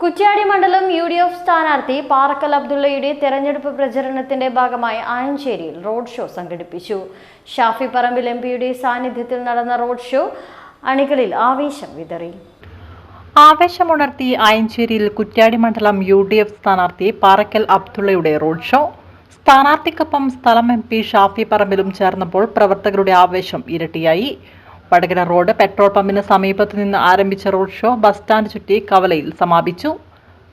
കുറ്റ്യാടി മണ്ഡലം യു.ഡി.എഫ് സ്ഥാനാർത്ഥി പാറക്കൽ അബ്ദുള്ളയുടെ തെരഞ്ഞെടുപ്പ് പ്രചരണത്തിന്റെ ഭാഗമായി ആയഞ്ചേരിയിൽ റോഡ് ഷോ സംഘടിപ്പിച്ചു. ഷാഫി പറമ്പിൽ എംപിയുടെ സാന്നിധ്യത്തിൽ നടന്ന റോഡ് ഷോ അണികളിൽ ആവേശം വിതറി. ആവേശമുണർത്തി ആയഞ്ചേരിയിൽ കുറ്റ്യാടി മണ്ഡലം യു.ഡി.എഫ് സ്ഥാനാർത്ഥി പാറക്കൽ അബ്ദുള്ളയുടെ റോഡ് ഷോ. സ്ഥാനാർത്ഥിക്കൊപ്പം സ്ഥലം എംപി ഷാഫി പറമ്പിലും ചേർന്നപ്പോൾ പ്രവർത്തകരുടെ ആവേശം ഇരട്ടിയായി. വടകര റോഡ് പെട്രോൾ പമ്പിന് സമീപത്തു നിന്ന് ആരംഭിച്ച റോഡ് ഷോ ബസ് സ്റ്റാൻഡ് ചുറ്റി കവലയിൽ സമാപിച്ചു.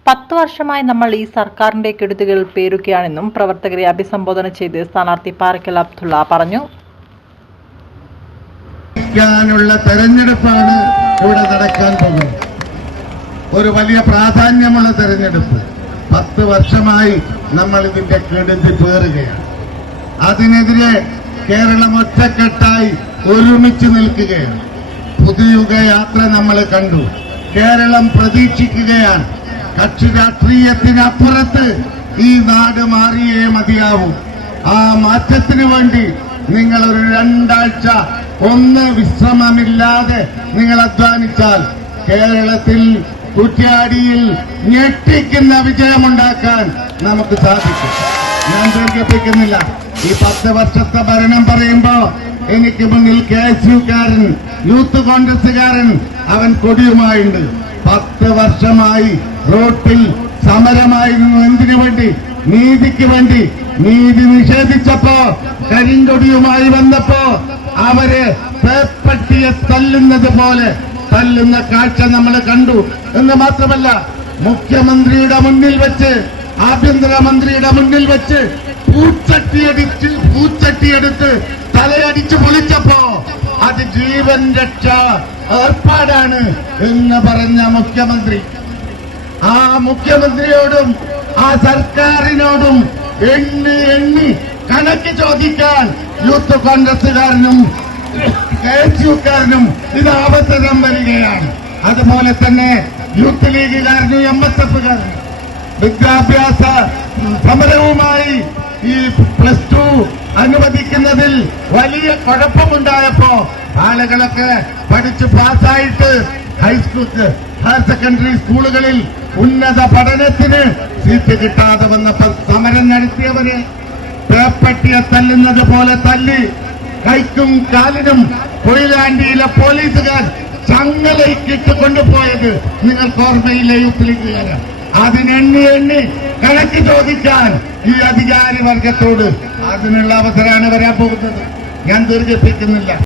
10 വർഷമായി നമ്മൾ ഈ സർക്കാരിന്റെ കെടുതികൾ പേരുകയാണെന്നും പ്രവർത്തകരെ അഭിസംബോധന ചെയ്ത് സ്ഥാനാർത്ഥി പാറക്കൽ അബ്ദുള്ള പറഞ്ഞു. തെരഞ്ഞെടുപ്പാണ് ഇവിടെ നടക്കാൻ പോകുന്നത്. ഒരു വലിയ പ്രാധാന്യമുള്ള തെരഞ്ഞെടുപ്പ്. 10 വർഷമായി നമ്മൾ ഇതിന്റെ കെടുതി പേറുകയാണ്. അതിനെതിരെ കേരളം ഒറ്റക്കെട്ടായി ഒരുമിച്ച് നിൽക്കുകയാണ്. പുതുയുഗ യാത്ര നമ്മൾ കണ്ടു. കേരളം പ്രതീക്ഷിക്കുകയാണ്. കക്ഷി രാഷ്ട്രീയത്തിനപ്പുറത്ത് ഈ നാട് മാറിയേ മതിയാവൂ. ആ മാറ്റത്തിനു വേണ്ടി നിങ്ങൾ ഒരു 2 ആഴ്ച വിശ്രമമില്ലാതെ നിങ്ങൾ അധ്വാനിച്ചാൽ കേരളത്തിൽ കുറ്റ്യാടിയിൽ ഞെട്ടിക്കുന്ന വിജയമുണ്ടാക്കാൻ നമുക്ക് സാധിക്കും. ഞാൻ ദീർഘിപ്പിക്കുന്നില്ല. ഈ 10 വർഷത്തെ ഭരണം പറയുമ്പോ എനിക്ക് മുന്നിൽ KSUക്കാരൻ, യൂത്ത് കോൺഗ്രസുകാരൻ അവൻ കൊടിയുമായുണ്ട്. 10 വർഷമായി റോട്ടിൽ സമരമായിരുന്നു. എന്തിനു വേണ്ടി? നീതിക്ക് വേണ്ടി. നീതി നിഷേധിച്ചപ്പോ കരിങ്കൊടിയുമായി വന്നപ്പോ അവരെ പേപ്പട്ടിയെ തല്ലുന്നത് പോലെ തല്ലുന്ന കാഴ്ച നമ്മൾ കണ്ടു. എന്ന് മാത്രമല്ല, മുഖ്യമന്ത്രിയുടെ മുന്നിൽ വെച്ച്, ആഭ്യന്തരമന്ത്രിയുടെ മുന്നിൽ വെച്ച് പൂച്ചട്ടിയെടുത്ത് തലയടിച്ച് പൊളിച്ചപ്പോ അത് ജീവൻ രക്ഷ ഏർപ്പാടാണ് എന്ന് പറഞ്ഞ മുഖ്യമന്ത്രി, ആ മുഖ്യമന്ത്രിയോടും ആ സർക്കാരിനോടും എണ്ണി കണക്ക് ചോദിക്കാൻ യൂത്ത് കോൺഗ്രസുകാരനും KSUക്കാരനും ഇത് അവസരം വരികയാണ്. അതുപോലെ തന്നെ യൂത്ത് ലീഗുകാരനും MSFകാരനും വിദ്യാഭ്യാസ സമരവുമായി ഈ +2 അനുവദിക്കുന്നതിൽ വലിയ കുഴപ്പമുണ്ടായപ്പോ ആളുകളൊക്കെ പഠിച്ച് പാസ്സായിട്ട് ഹയർ സെക്കൻഡറി സ്കൂളുകളിൽ ഉന്നത പഠനത്തിന് സീറ്റ് കിട്ടാതെ വന്നപ്പോൾ സമരം നടത്തിയവരെ പേപ്പട്ടിയെ തല്ലുന്നത് പോലെ തല്ലി കൈക്കും കാലിനും കൊയിലാണ്ടിയിലെ പോലീസുകാർ ചങ്ങലയിക്കിട്ട് കൊണ്ടുപോയത് നിങ്ങൾക്ക് ഓർമ്മയിലെ യൂത്ത് ലീഗുകാരൻ. അതിനെണ്ണി കണക്ക് ചോദിക്കാൻ ഈ അധികാരി വർഗത്തോട് അതിനുള്ള അവസരമാണ് വരാൻ പോകുന്നത്. ഞാൻ ദീർഘിപ്പിക്കുന്നില്ല.